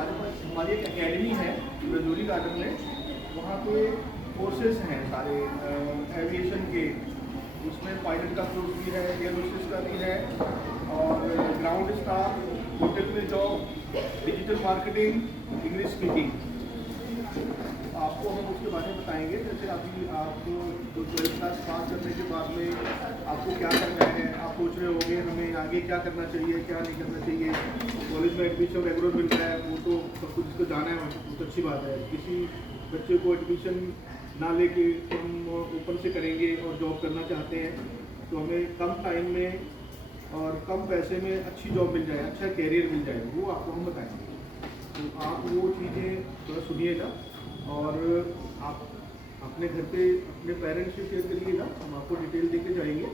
हमारे पास हमारी एक एकेडमी है रजौरी गार्डन में, वहाँ पे कोर्सेज हैं सारे एविएशन के। उसमें पायलट का कोर्स भी है, एयर होस्टेस का भी है, और ग्राउंड स्टाफ, होटल में job, digital marketing, English speaking. आपको हम उसके बारे में बताएंगे। जैसे अभी आपको 12th क्लास पास करने के बाद में आपको क्या करना है, आप सोच रहे होंगे हमें आगे क्या करना चाहिए, क्या नहीं करना चाहिए। कॉलेज में एडमिशन रेगुलर मिल रहा है, वो तो सब कुछ जिसको जाना है बहुत अच्छी बात है। किसी बच्चे को एडमिशन ना लेके हम ओपन से करेंगे और जॉब करना चाहते हैं, तो हमें कम टाइम में और कम पैसे में अच्छी जॉब मिल जाए, अच्छा कैरियर मिल जाए, वो आपको हम बताएंगे। तो आप वो चीज़ें थोड़ा सुनिएगा और आप अपने घर पे अपने पेरेंट्स से शेयर करिएगा। हम आपको डिटेल देके जाएंगे।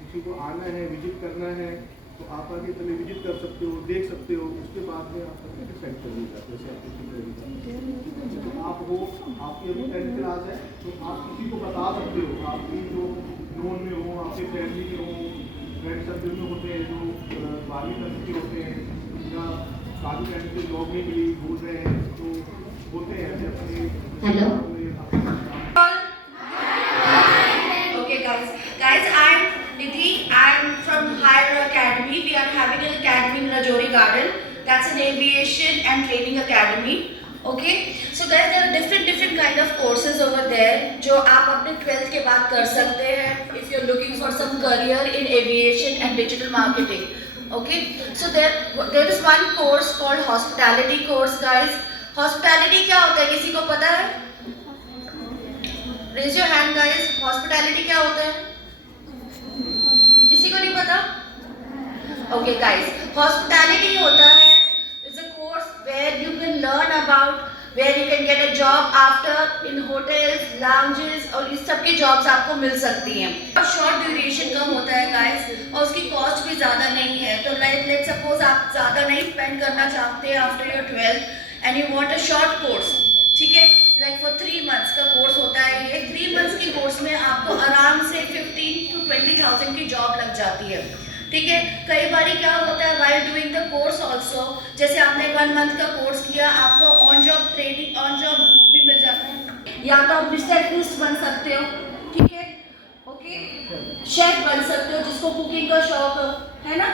किसी को आना है, विजिट करना है, तो आप आगे पहले विजिट कर सकते हो, देख सकते हो, उसके बाद में आप अपने डिसाइड करिएगा जैसे आपको ठीक लगेगा। तो आप हो, आपकी अभी 10th क्लास है, तो आप किसी को बता सकते हो, आपकी जो नोन में हो, आपके फैमिली में हो, फ्रेंड सर्कल में होते हैं जो 12वीं तक के होते हैं, या शादी करने से जॉब नहीं मिली बोल रहे हैं, तो होते हैं ऐसे अपने। Hello. Okay, guys, I'm Nidhi. I'm from Higher Academy. We are having an academy in Rajouri Garden. That's an aviation and training academy. Okay, so guys, there are different kind of courses over there जो आप अपने 12th के बाद कर सकते हैं if you're looking for some career in aviation and digital marketing. Okay, so there is one course called hospitality course, guys. Hospitality क्या होता है, किसी को पता है? Raise your hand, guys. Hospitality क्या होता है? किसी को नहीं पता? Okay, guys. Hospitality होता है, it's a course where you can learn about where you can get a job after in hotels, lounges और इस सब की jobs आपको मिल सकती हैं। और short duration का होता है, guys, और उसकी cost भी ज़्यादा नहीं है। तो let's suppose आप ज़्यादा नहीं spend करना चाहते after your 12th and you want a short course, ठीक है? Like for 3 months का कोर्स होता है ये। 3 months की कोर्स में आपको आराम से 15 to 20,000 की जॉब लग जाती है, ठीक है? कई बार क्या होता है while doing the course also, जैसे आपने 1 month का कोर्स किया, आपको on job training, on job भी मिल जाता है, या तो आप रिसेप्शनिस्ट बन सकते हो, ठीक है? ओके, शेफ बन सकते हो जिसको कुकिंग का शौक हो, है ना?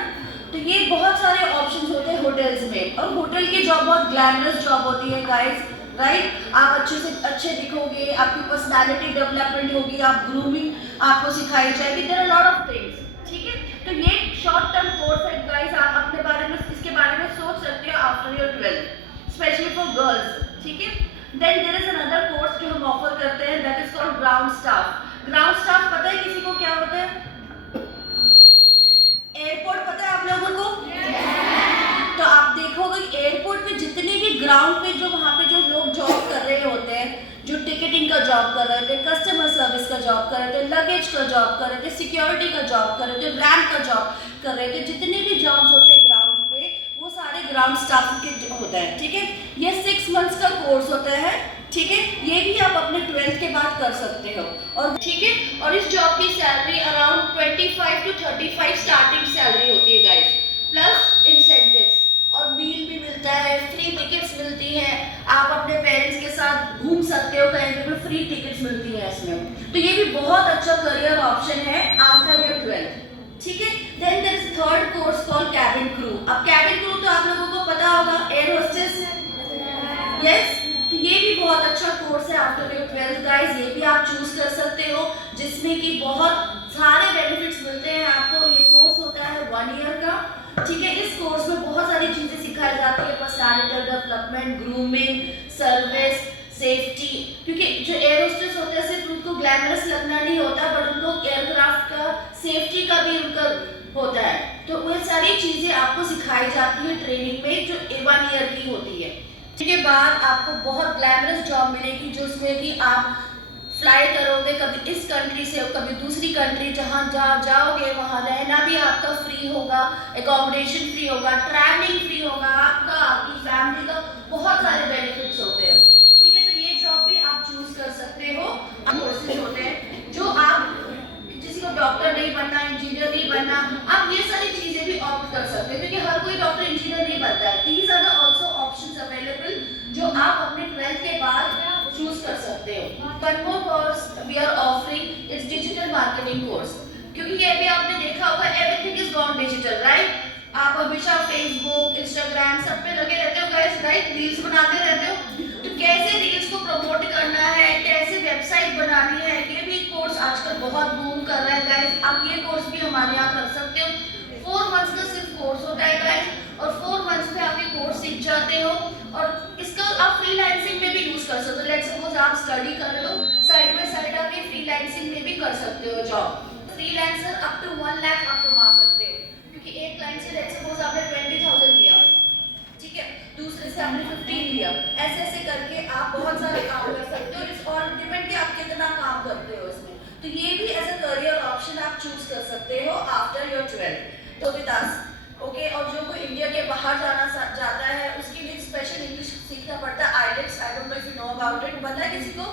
तो ये बहुत सारे ऑप्शंस होते हैं होटल्स में, और होटल की जॉब बहुत ग्लैमरस जॉब होती है, गाइस, राइट? आप अच्छे से अच्छे दिखोगे, आपकी पर्सनालिटी डेवलपमेंट होगी, आप ग्रूमिंग आपको सिखाई जाएगी, there are lot of things, ठीक है? तो ये शॉर्ट टर्म कोर्स है, गाइस, आप अपने बारे में इसके बारे में सोच सकते हो after your 12th, specially for girls, ठीक है? Then there is another course जो हम ऑफर करते हैं, that is called ground staff. Ground staff पता है किसी को क्या होता है? एयरपोर्ट पता है आप लोगों को? तो आप देखोगे एयरपोर्ट पे जितने भी ग्राउंड पे जो वहाँ पे जो लोग जॉब कर रहे होते हैं, जो टिकटिंग का जॉब कर रहे थे, कस्टमर सर्विस का जॉब कर रहे थे, लगेज का जॉब कर रहे थे, सिक्योरिटी का जॉब कर रहे थे, रैंप का जॉब कर रहे थे, जितने भी जॉब्स होते हैं ग्राउंड पे, वो सारे ग्राउंड स्टाफ के होता है, ठीक है? ये 6 months का कोर्स होता है, ठीक है? ये भी आप अपने 12th के बाद कर सकते हो, और ठीक है? और इस जॉब की salary around 25 to 35 starting salary होती है, गाइस, प्लस इंसेंटिव्स, और मील भी मिलता है, फ्री टिकट्स मिलती हैं, आप अपने पेरेंट्स के साथ घूम सकते हो, कहीं पे भी फ्री टिकट्स मिलती है इसमें। तो ये भी बहुत अच्छा करियर ऑप्शन है आफ्टर योर 12th, ठीक है? Then there is third course called cabin crew. अब कैबिन क्रू तो आप लोगों को पता होगा, एयर होस्टेस, यस? तो ये भी बहुत अच्छा कोर्स है आफ्टर योर 12th, गाइस। ये भी आप चूज कर सकते हो, जिसमें कि बहुत सारे बेनिफिट्स मिलते हैं आपको। ये कोर्स होता है 1 year का, ठीक है? इस कोर्स में बहुत सारी चीजें सिखाई जाती है, personality development, grooming, service, safety, क्योंकि जो एयर होस्टेस होते हैं सिर्फ उनको ग्लैमरस लगना नहीं होता, बट उनको एयरक्राफ्ट का सेफ्टी का भी उनका होता है। तो वो सारी चीजें आपको सिखाई जाती है ट्रेनिंग में, जो 1 year की होती है। इसके बाद आपको बहुत ग्लैमरस जॉब मिलेगी, जो उसमें कि आप फ्लाई करोगे कभी इस कंट्री से कभी दूसरी कंट्री, जहाँ जाओगे वहाँ रहना भी आपका फ्री होगा, एकोमोडेशन फ्री होगा, ट्रैवलिंग फ्री होगा, आपका आपकी फैमिली का बहुत सारे बेनिफिट्स होते हैं, ठीक है? तो ये जॉब भी आप चूज कर सकते हो। कोर्सेज होते हैं जो आप, किसी को डॉक्टर नहीं बनना, इंजीनियर नहीं बनना, आप ये सारी चीजें भी ऑप्ट कर सकते हो, क्योंकि हर कोई डॉक्टर इंजीनियर नहीं बनता है। These are the also options One more course we are offering is digital marketing course. क्योंकि ये भी आपने देखा होगा everything is gone digital, right? आप हमेशा Facebook, Instagram सब पे लगे रहते हो guys, right? रील्स बनाते रहते हो। तो कैसे रील्स को प्रमोट करना है, कैसे वेबसाइट बनानी है, ये भी कोर्स आजकल बहुत बूम कर रहा है guys। आप ये कोर्स भी हमारे यहाँ कर सकते हो। 4 मंथ्स का सिर्फ कोर्स होता है guys, और 4 मंथ्स में आप ये कोर्स सीख जाते हो और इसका आप फ्रीलांसिंग में भी यूज कर सकते हो। लेट्स सपोज आप स्टडी कर रहे हो, साइड बाय साइड आप ये फ्रीलांसिंग में भी कर सकते हो job. Freelancer up to 1 lakh आप कमा सकते हो, क्योंकि एक क्लाइंट से लेट्स सपोज आपने 20,000 लिया, ठीक है, दूसरे से आपने 15 लिया, ऐसे ऐसे करके आप बहुत सारे काम कर सकते हो। इट्स ऑल डिपेंड कि आप कितना काम करते हो इसमें। तो ये भी एज अ करियर ऑप्शन आप चूज कर सकते हो आफ्टर योर 12th। तो विद अस ओके, और जो कोई इंडिया के बाहर जाता है उसके लिए स्पेशल इंग्लिश सीखना पड़ता है, IELTS. I don't know if you know about it, पता है किसी को?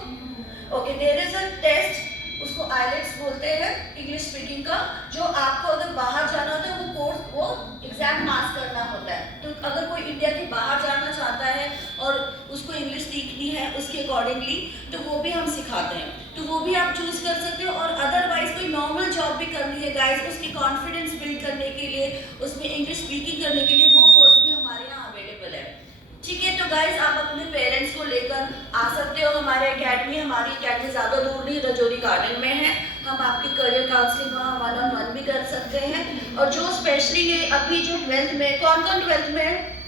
Okay, there is a test, उसको आईलेट्स बोलते हैं इंग्लिश स्पीकिंग का, जो आपको अगर बाहर जाना होता है वो एग्जाम पास करना होता है। तो अगर कोई इंडिया के बाहर जाना चाहता है और उसको इंग्लिश सीखनी है उसके अकॉर्डिंगली, तो वो भी हम सिखाते हैं, तो वो भी आप चूज कर सकते हो। और अदरवाइज कोई नॉर्मल जॉब भी करनी है गाइस, उसकी कॉन्फिडेंस बिल्ड करने के लिए, उसमें इंग्लिश स्पीकिंग करने के लिए वो कोर्स भी हमारे यहाँ अवेलेबल है, ठीक है। तो गाइस आप अपने पेरेंट्स को लेकर आ सकते हो हमारे एकेडमी। हमारी एकेडमी ज़्यादा दूर नहीं, रजौरी गार्डन में है। हम आपकी करियर काउंसलिंग वहाँ 1-on-1 भी कर सकते हैं। और जो स्पेशली ये अभी जो 12th में, कौन 12th में है?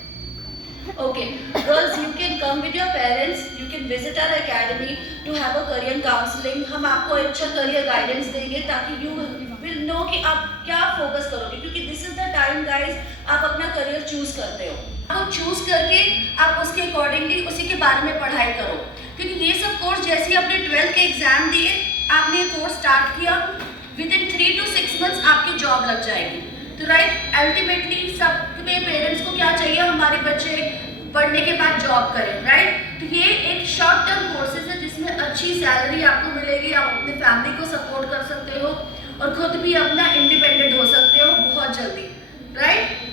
Okay, girls, you can come with your parents. You can visit our academy to have a career counseling. हम आपको अच्छा career guidance देंगे ताकि you will know कि आप क्या focus करोगे, क्योंकि this is the time guys आप अपना career choose करते हो। आप choose करके आप उसके accordingly उसी के बारे में पढ़ाई करो, क्योंकि ये सब कोर्स जैसे ही आपने 12th के एग्जाम दिए, आपने ये कोर्स स्टार्ट किया, विदिन 3 to 6 months आपकी जॉब लग जाएगी। तो राइट, अल्टीमेटली सबके पेरेंट्स को क्या चाहिए, हमारे बच्चे पढ़ने के बाद जॉब करें, राइट। तो ये एक शॉर्ट टर्म कोर्सेज है जिसमें अच्छी सैलरी आपको मिलेगी, आप अपने फैमिली को सपोर्ट कर सकते हो और खुद भी अपना इंडिपेंडेंट हो सकते हो बहुत जल्दी, राइट।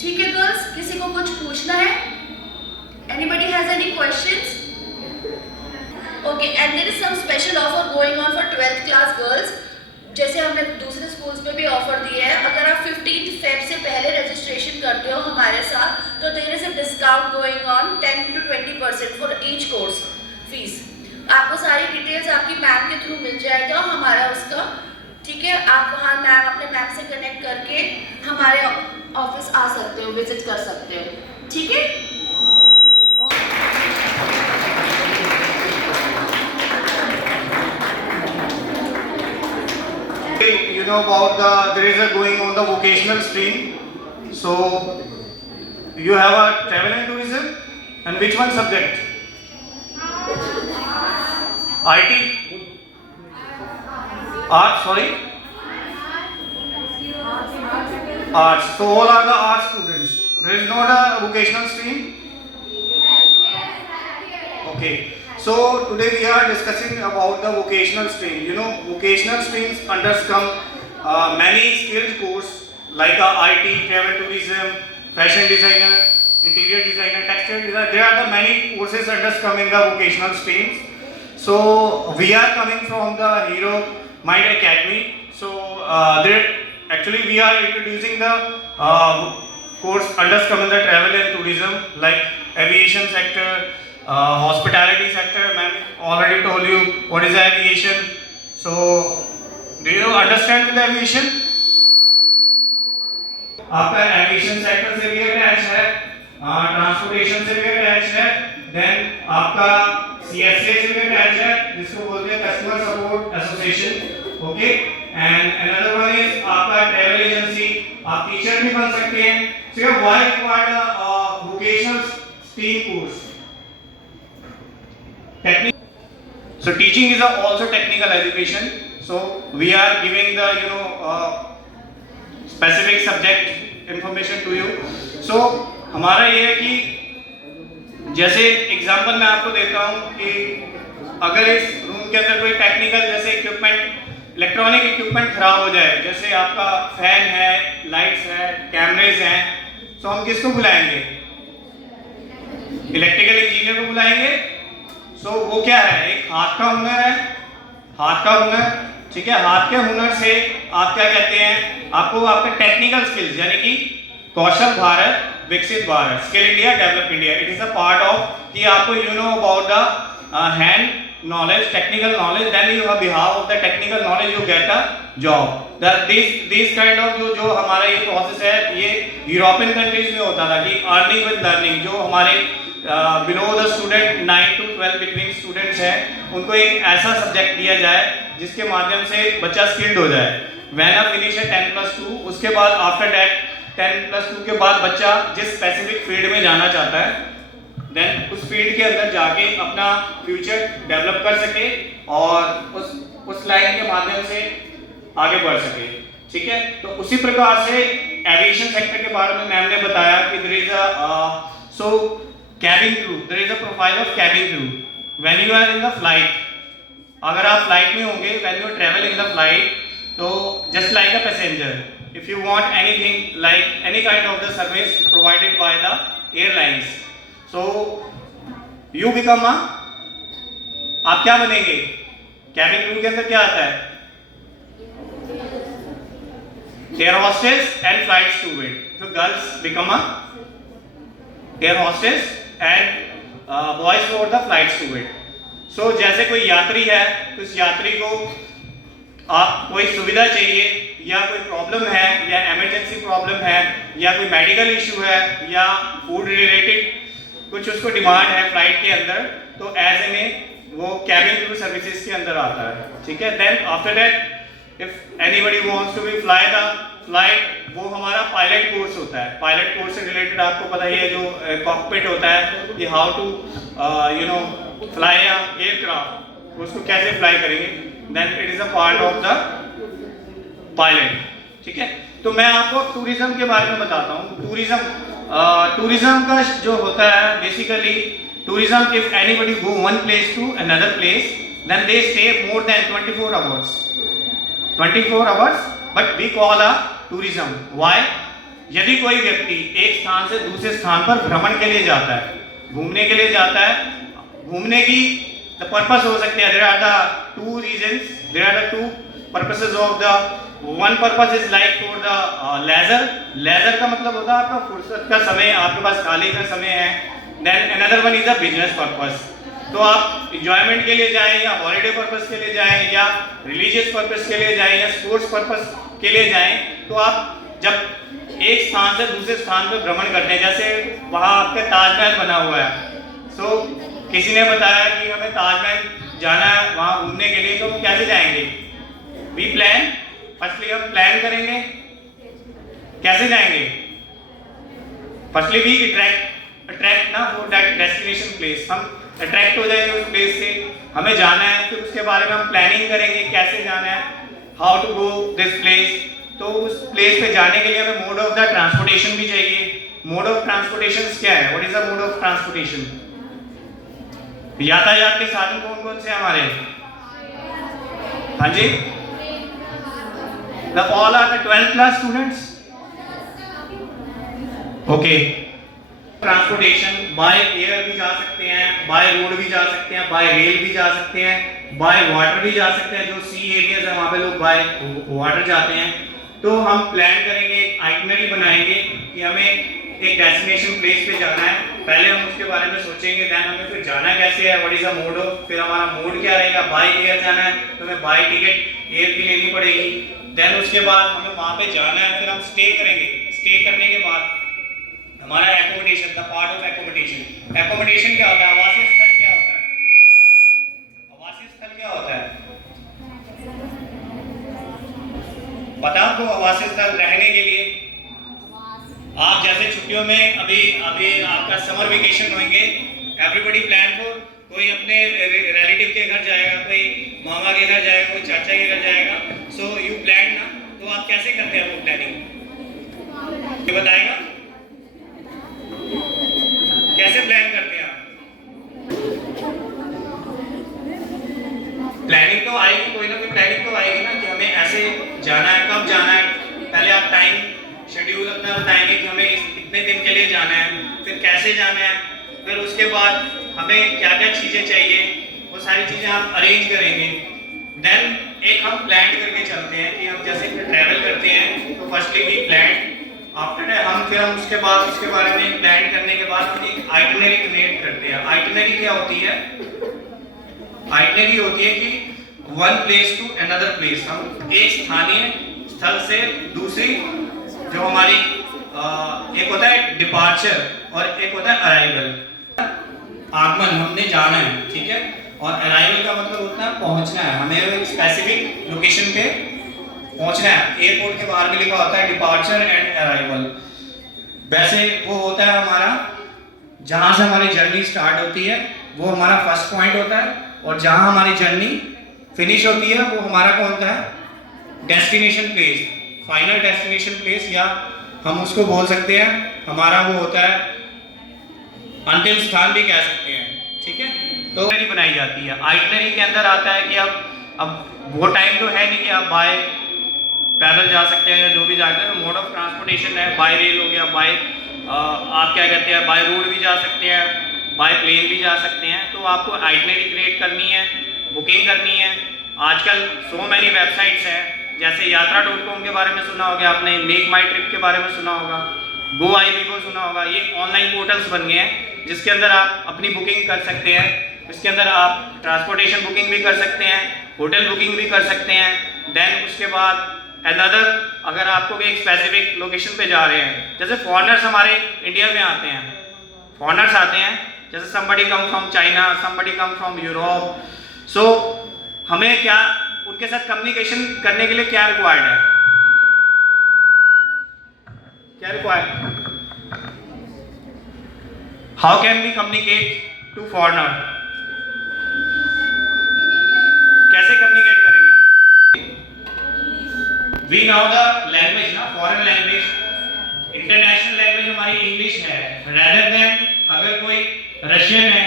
ठीक है गर्ल्स, किसी को कुछ पूछना है? Anybody has any questions? Okay, and there is some special offer going on for 12th class girls. जैसे हमने दूसरे स्कूल्स में भी ऑफर दिए हैं, अगर आप 15 फेब से पहले रजिस्ट्रेशन करते हो हमारे साथ, तो there is a discount going on 10 to 20% for each course fees. आपको सारी डिटेल्स आपकी मैम के थ्रू मिल जाएगा हमारा उसका, ठीक है। आप वहाँ मैम अपने मैम से कनेक्ट करके हमारे ऑफिस आ सकते हो, विजिट कर सकते हो, ठीक है। You know about there is a going on the vocational stream. So you have a travel and tourism, and which one subject? IT, art, sorry, arts. So all are the art students. There is not a vocational stream. Okay. So today we are discussing about the vocational stream. You know, vocational streams come many skilled courses like IT, travel tourism, fashion designer, interior designer, textile designer. There are the many courses come in the vocational streams. So we are coming from the Hero Mind Academy. So there actually we are introducing the course come in the travel and tourism like aviation sector. Hospitality sector, ma'am already told you what is aviation. So do you understand with aviation? आपका aviation sector से भी attach है, transportation से भी attach है, then आपका CSA से भी अटैच है जिसको बोलते हैं customer support association, okay. And another one is आपका ट्रैवल एजेंसी, आप टीचर भी बन सकते हैं। So you why required vocational stream course? So teaching is also technical education. So we are giving the specific subject information to you. So हमारा ये है कि जैसे एग्जांपल मैं आपको देता हूँ कि अगर इस रूम के अंदर कोई टेक्निकल जैसे इक्विपमेंट, इलेक्ट्रॉनिक इक्विपमेंट खराब हो जाए, जैसे आपका फैन है, लाइट्स है, कैमरेज हैं, तो हम किसको बुलाएंगे? इलेक्ट्रिकल इंजीनियर को बुलाएंगे। सो वो क्या है, एक हाथ का हुनर है, हाथ का हुनर, ठीक है। हाथ के हुनर से आप क्या कहते हैं, आपको आपके टेक्निकल स्किल्स, यानी कि कौशल भारत विकसित Bharat, skill India develop India, it is a part of कि आपको you know about the hand knowledge, technical knowledge, then you have behalf of the technical knowledge you get a job. That these kind of जो हमारा ये process है, ये European countries में होता था कि अर्निंग विद लर्निंग, जो हमारे below the student 9 to 12 between students हैं, उनको एक ऐसा सब्जेक्ट दिया जाए जिसके माध्यम से बच्चा स्किल्ड हो जाए। When I finish 10+2, उसके बाद आफ्टर दैट 10+2 के बाद बच्चा जिस स्पेसिफिक फील्ड में जाना चाहता है, देन उस फील्ड के अंदर जाके अपना फ्यूचर डेवलप कर सके और उस लाइन के माध्यम से आगे बढ़ सके, ठीक है। तो उसी प्रकार से एविएशन सेक्टर के बारे में मैम ने बताया कि there is a so cabin crew, there is a profile of cabin crew when you are in the flight. अगर आप फ्लाइट में होंगे, when you travel in the flight, तो just like a passenger, if you want anything like any kind of the service provided by the airlines, so you become a, आप क्या बनेंगे, cabin crew के अंदर क्या आता है, air hostess and flight steward. So girls become a air hostess and boys for the flight steward. So जैसे कोई यात्री है, उस यात्री को आप कोई सुविधा चाहिए या कोई प्रॉब्लम है या इमरजेंसी प्रॉब्लम है या कोई मेडिकल इशू है या फूड रिलेटेड कुछ उसको डिमांड है फ्लाइट के अंदर, तो ऐसे में वो कैबिन क्रू सर्विसेज के अंदर आता है, ठीक है। Then after that if anybody wants to be fly the flight, वो हमारा पायलट कोर्स होता है। पायलट कोर्स से रिलेटेड आपको पता ही है, जो कॉकपिट होता है कि how to you know fly a aircraft, उसको कैसे फ्लाई करेंगे, then it is a part of the pilot, ठीक है। तो मैं आपको टूरिज्म के बारे में बताता हूँ। टूरिज्म का जो होता है, basically tourism, if anybody go one place to another place, then they stay more than 24 hours, 24 hours, but we call a tourism. Why? यदि कोई व्यक्ति एक स्थान से दूसरे स्थान पर भ्रमण के लिए जाता है, घूमने के लिए जाता है, घूमने की द पर्पस हो सकते हैं, there are the two reasons, there are the two purposes of the one purpose is like for the leisure. Leisure का मतलब होता है आपका फुर्सत का समय, आपके पास खाली का समय है। Then another one is a business purpose, तो आप एंजॉयमेंट के लिए जाएं या हॉलिडे पर्पस के लिए जाएं या रिलीजियस पर्पस के लिए जाएं या स्पोर्ट्स पर्पस के लिए जाएं, तो आप जब एक स्थान से दूसरे स्थान पर भ्रमण करते हैं, जैसे वहाँ आपका ताजमहल बना हुआ है, सो किसी ने बताया कि हमें ताजमहल जाना है वहाँ घूमने के लिए, तो हम कैसे जाएंगे? वी प्लान, फर्स्टली हम प्लान करेंगे, कैसे जाएंगे? फर्स्टली वी अट्रैक्ट ना फॉर दैट डेस्टिनेशन प्लेस, हम अट्रैक्ट हो जाएंगे उस प्लेस से, हमें जाना है, फिर उसके बारे में हम प्लानिंग करेंगे कैसे जाना है, how to go this place. तो उस प्लेस पे जाने के लिए हमें मोड ऑफ द ट्रांसपोर्टेशन भी चाहिए। मोड ऑफ ट्रांसपोर्टेशन क्या है? What is the mode of transportation? यातायात के साधन कौन कौन से हमारे? हाँ जी, the all are the 12th class students, okay। Transportation by air भी जा सकते हैं, बाय रोड भी जा सकते हैं, बाय रेल भी जा सकते हैं, बाय वाटर भी जा सकते हैं, जो सी एरियाज है वहाँ पे लोग बाय वाटर जाते हैं। तो हम प्लान करेंगे, एक आइटनरी बनाएंगे कि हमें एक डेस्टिनेशन प्लेस पे जाना है, पहले हम उसके बारे में सोचेंगे, देन हमें फिर जाना कैसे है, what is the mode of, फिर हमारा मोड क्या रहेगा, बाय एयर जाना है तो हमें बाय टिकट एयर की लेनी पड़ेगी, देन उसके बाद हमें वहाँ पे जाना है, फिर हम स्टे करेंगे, स्टे करने के बाद हमारा accommodation, the part of accommodation. Accommodation क्या होता है? आवासीय स्थल क्या होता है? आवासीय स्थल क्या होता है? पता आपको? आवासीय स्थल रहने के लिए आप जैसे छुट्टियों में अभी आपका समर वेकेशन होंगे, एवरीबॉडी प्लान फॉर, कोई अपने रिलेटिव के घर जाएगा, कोई मामा के घर जाएगा, कोई चाचा के घर जाएगा, सो यू प्लान ना, तो आप कैसे करते हैं वो प्लानिंग? ये बताएगा कैसे प्लान करते हैं आप? प्लानिंग तो आएगी, कोई ना कोई प्लानिंग तो आएगी ना कि हमें ऐसे जाना है, कब जाना है, पहले आप टाइम शेड्यूल अपना बताएंगे कि हमें इतने दिन के लिए जाना है, फिर कैसे जाना है, फिर उसके बाद हमें क्या क्या चीज़ें चाहिए वो सारी चीज़ें हम अरेंज करेंगे। देन एक हम प्लान करके चलते हैं कि हम जैसे ट्रैवल करते हैं तो फर्स्टली वी प्लान, आफ्टर हम उसके बाद उसके बारे में प्लान करने के बाद हम एक आइटिनरी क्रिएट करते हैं। आइटिनरी क्या होती है? आइटिनरी होती है कि one place to another place, हम एक स्थानीय स्थल से दूसरी, जो हमारी एक होता है डिपार्चर और एक होता है अराइवल। आगमन हमने जाना है, ठीक है, और अराइवल का मतलब होता है पहुंचना है, हमें एक स्पेसिफिक लोकेशन पे पहुंचना है। एयरपोर्ट के बाहर भी लिखा होता है डिपार्चर एंड अराइवल। वैसे वो होता है हमारा जहां से हमारी जर्नी स्टार्ट होती है वो हमारा फर्स्ट पॉइंट होता है, और जहां हमारी जर्नी फिनिश होती है वो हमारा कौन होता है? Destination place, final destination place, या हम उसको बोल सकते हैं हमारा वो होता है अंतिम स्थान भी कह सकते हैं, ठीक है। तो आइटिनरी बनाई जाती है। आइटिनरी के अंदर आता है कि अब वो टाइम तो है नहीं कि आप बाय पैदल जा सकते हैं, जो भी जाते हैं मोड ऑफ ट्रांसपोर्टेशन है, बाय रेल हो गया, बाय आप क्या कहते हैं बाय रोड भी जा सकते हैं, बाय प्लेन भी जा सकते हैं। तो आपको आइटिनरी क्रिएट करनी है, बुकिंग करनी है। आजकल सो मैनी वेबसाइट्स हैं, जैसे यात्रा.com के बारे में सुना होगा आपने, मेक माई ट्रिप के बारे में सुना होगा, गो आई वीगो सुना होगा। ये ऑनलाइन पोर्टल्स बन गए हैं जिसके अंदर आप अपनी बुकिंग कर सकते हैं। इसके अंदर आप ट्रांसपोर्टेशन बुकिंग भी कर सकते हैं, होटल बुकिंग भी कर सकते हैं। देन उसके बाद अनदर, अगर आपको एक स्पेसिफिक लोकेशन पे जा रहे हैं, जैसे फॉरेनर्स हमारे इंडिया में आते हैं, फॉरेनर्स आते हैं, जैसे somebody come from China, somebody come from Europe, so हमें क्या उनके साथ कम्युनिकेशन करने के लिए क्या रिक्वायर्ड है? क्या required? How can we communicate to foreigner? कैसे कम्युनिकेट करेंगे हम? वी नो द लैंग्वेज ना, फॉरेन लैंग्वेज, इंटरनेशनल लैंग्वेज हमारी इंग्लिश है। रेदर देन अगर कोई रशियन है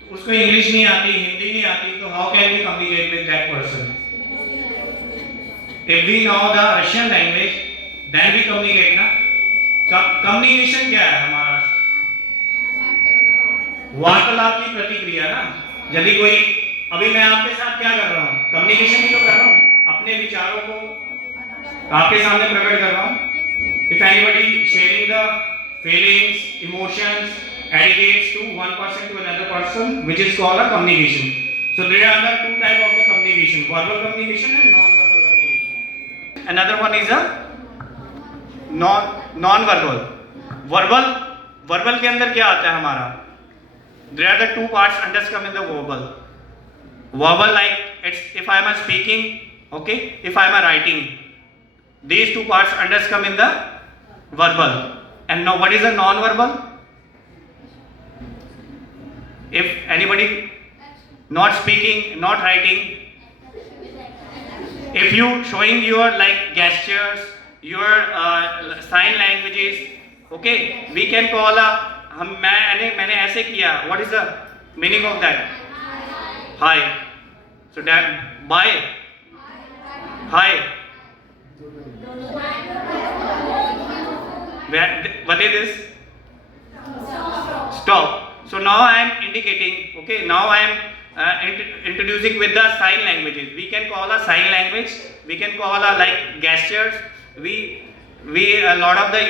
तो उसको इंग्लिश नहीं आती, हिंदी नहीं आती, तो how can we communicate with that person? If we know the Russian language then we communicate ना। कम्युनिकेशन क्या है हमारा? वार्तालाप की प्रतिक्रिया ना। यदि कोई, अभी मैं आपके साथ क्या कर रहा हूँ? कम्युनिकेशन ही तो कर रहा हूँ, अपने विचारों को आपके सामने प्रकट कर रहा हूँ। If anybody sharing the feelings, emotions, educates to one person to another person, which is called a communication. So there are the two types of the communication: verbal communication and non-verbal communication. Another one is a non-verbal. Verbal के अंदर क्या आता है हमारा? There are the two parts understand in the verbal. Verbal, like if I am speaking, okay, if I am writing, these two parts come in the verbal. And now what is the non-verbal? If anybody not speaking, not writing, if you showing your like gestures, your sign languages, okay, we can call a, मैंने ऐसे किया, what is the meaning of that? Hi. So that bye, hi. What is this? Stop. So now I am indicating, okay, now I am introducing with the sign languages. We can call a sign language, we can call a like gestures, we a lot of the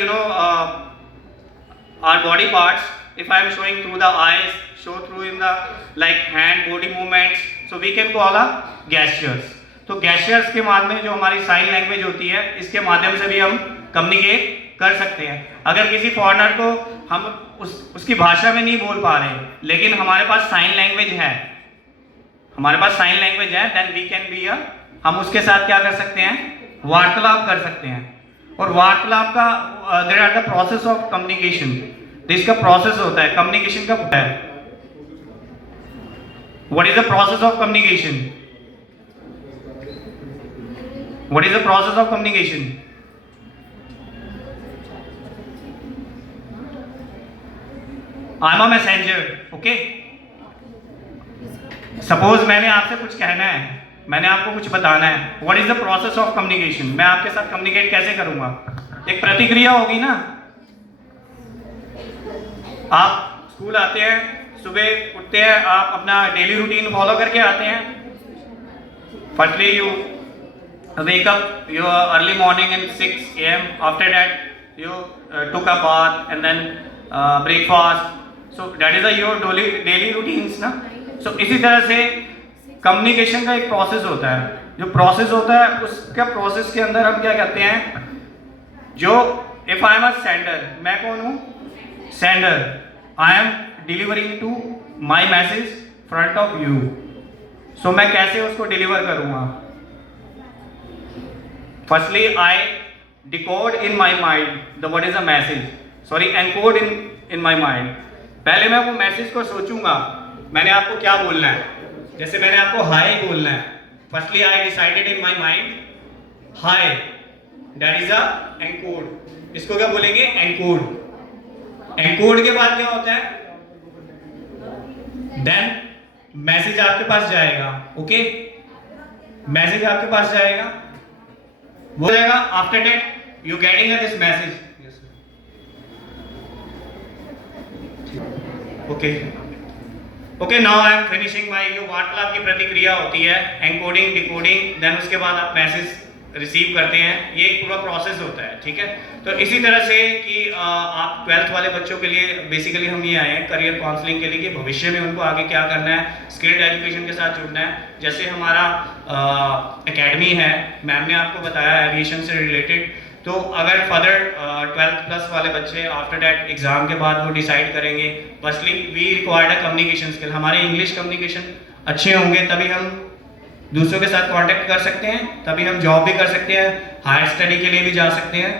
our body parts, if I am showing through the eyes, show through in the like hand body movements, so we can call a gestures. तो gestures के माध्यम में जो हमारी sign language होती है, इसके माध्यम से भी हम कम्युनिकेट कर सकते हैं। अगर किसी फॉरेनर को हम उसकी भाषा में नहीं बोल पा रहे, लेकिन हमारे पास साइन लैंग्वेज है, देन वी कैन बी हम उसके साथ क्या कर सकते हैं? वार्तालाप कर सकते हैं। और वार्तालाप का there are the process of communication, जिसका प्रोसेस होता है कम्युनिकेशन का होता है। What is the process of communication? What is the process of communication? I am a messenger, okay. Suppose मैंने आपसे कुछ कहना है, मैंने आपको कुछ बताना है, what is the process of communication? मैं आपके साथ कम्युनिकेट कैसे करूंगा? एक प्रतिक्रिया होगी ना। आप स्कूल आते हैं, सुबह उठते हैं, आप अपना डेली रूटीन फॉलो करके आते हैं. Firstly you wake up your early morning in 6 a.m. After that you took a bath and then breakfast. So that is your daily routines ना. So इसी तरह से कम्युनिकेशन का एक प्रोसेस होता है. जो प्रोसेस होता है उसका प्रोसेस के अंदर हम क्या कहते हैं, जो if I am a sender, मैं कौन हूँ, sender, I am delivering to my message front of you. So मैं कैसे उसको डिलीवर करूँगा. Firstly, I decode in my mind what is a message. Sorry, encode in my mind. पहले मैं वो मैसेज को सोचूंगा, मैंने आपको क्या बोलना है. जैसे मैंने आपको हाय बोलना है. Firstly, I decided in my mind hi, that is a encode. इसको क्या बोलेंगे, encode. encode के बाद क्या होता है, then मैसेज आपके पास जाएगा. ओके, मैसेज आपके पास जाएगा, वो रहेगा. After that you getting this message. Okay now I am finishing my. जो वार्तालाप की प्रतिक्रिया होती है, एनकोडिंग, डिकोडिंग, देन उसके बाद आप मैसेज रिसीव करते हैं. ये एक पूरा प्रोसेस होता है. ठीक है, तो इसी तरह से कि आप 12th वाले बच्चों के लिए बेसिकली हम ये आए हैं करियर काउंसलिंग के लिए कि भविष्य में उनको आगे क्या करना है, स्किल्ड एजुकेशन के साथ जुड़ना है. जैसे हमारा एकेडमी है, मैम ने आपको बताया एविएशन से रिलेटेड. तो अगर फर्दर 12th प्लस वाले बच्चे आफ्टर दैट एग्ज़ाम के बाद वो डिसाइड करेंगे, firstly we required a communication skill. हमारे इंग्लिश कम्युनिकेशन अच्छे होंगे तभी हम दूसरों के साथ कांटेक्ट कर सकते हैं, तभी हम जॉब भी कर सकते हैं, हायर स्टडी के लिए भी जा सकते हैं.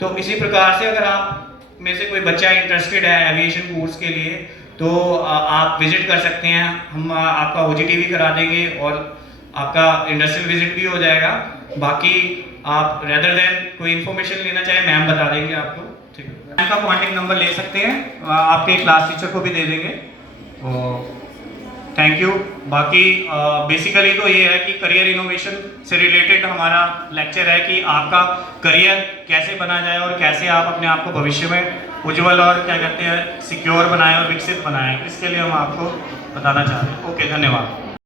तो इसी प्रकार से अगर आप में से कोई बच्चा इंटरेस्टेड है एविएशन कोर्स के लिए तो आप विजिट कर सकते हैं. हम आपका OJT भी करा देंगे और आपका इंडस्ट्रियल विजिट भी हो जाएगा. बाकी आप रेदर देन कोई इन्फॉर्मेशन लेना चाहे मैम बता देंगे आपको. ठीक है, मैम का कॉन्टेक्ट नंबर ले सकते हैं, आपके क्लास टीचर को भी दे देंगे. Thank you. बाकी बेसिकली तो ये है कि करियर इनोवेशन से रिलेटेड हमारा लेक्चर है कि आपका करियर कैसे बना जाए और कैसे आप अपने आप को भविष्य में उज्जवल और क्या कहते हैं सिक्योर बनाएं और विकसित बनाएं. इसके लिए हम आपको बताना चाह रहे हैं. ओके, धन्यवाद.